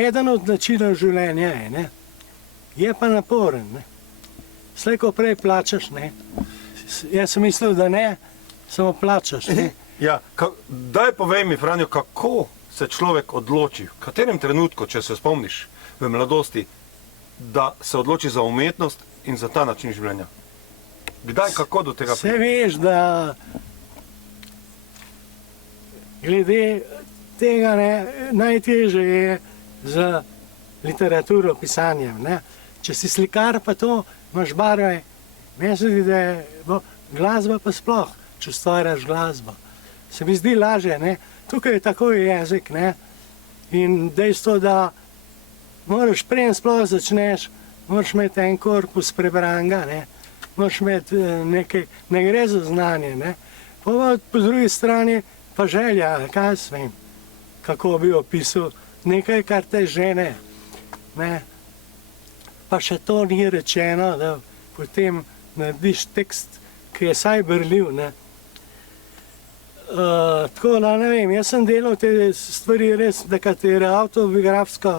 eden od načinov življenja je, ne. Je pa naporen, ne. Slej, ko prej plačaš, ne. Jaz sem mislil, da ne, samo plačaš, ne. Ja, daj povej mi, Franjo, kako se človek odloči, v katerem trenutku, če se spomniš v mladosti, da se odloči za umetnost in za ta način življenja? Kdaj, kako do tega pride? Vse veš, da glede tega, ne, najtežje je za literaturo pisanjem, ne. Če si slikar, pa to, imaš barve, meni se zdi, da je glasba pa sploh, če ustvarjaš glasbo. Se mi zdi lažje, ne. Tukaj je takoj jezik, ne. In dejstvo, da moraš preden sploh začneš, moraš imeti en korpus prebranga, ne. Moraš imeti nekaj, ne gre za znanje, ne. Po drugi strani pa želja, kaj jaz vem, kako bi opisal nekaj, kar te žene, ne. Pa še to ni rečeno, da potem narediš tekst, ki je saj berljiv, ne. Tako, ne vem, jaz sem delal te stvari res nekatere avtobiografsko,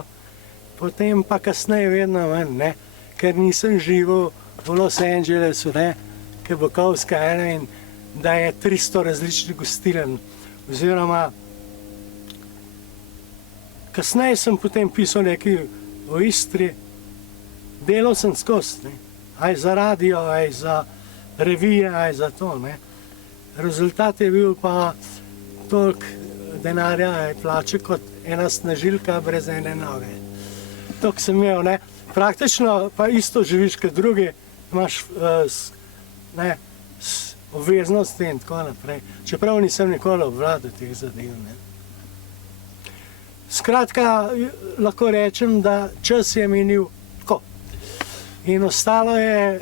potem pa kasneje vedno manj, ne, ker nisem živel v Los Angelesu, ne, ki je Bukovska ena in da je 300 različnih gostiln, oziroma kasneje sem potem pisal nekaj o Istri, delal sem skozi, ne, aj za radio, aj za revije, aj za to, ne. Rezultat je bil pa toliko denarja, plače kot ena snažilka brez ene noge. Toliko sem imel, ne. Praktično pa isto živiš kot drugi, imaš obveznosti in tako naprej. Čeprav nisem nikoli obvladal teh zadev, ne. Skratka, lahko rečem, da čas je minil tako. In ostalo je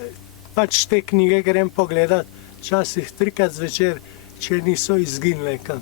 pač te knjige grem pogledat, včasih 3-krat zvečer, če niso izginile kam.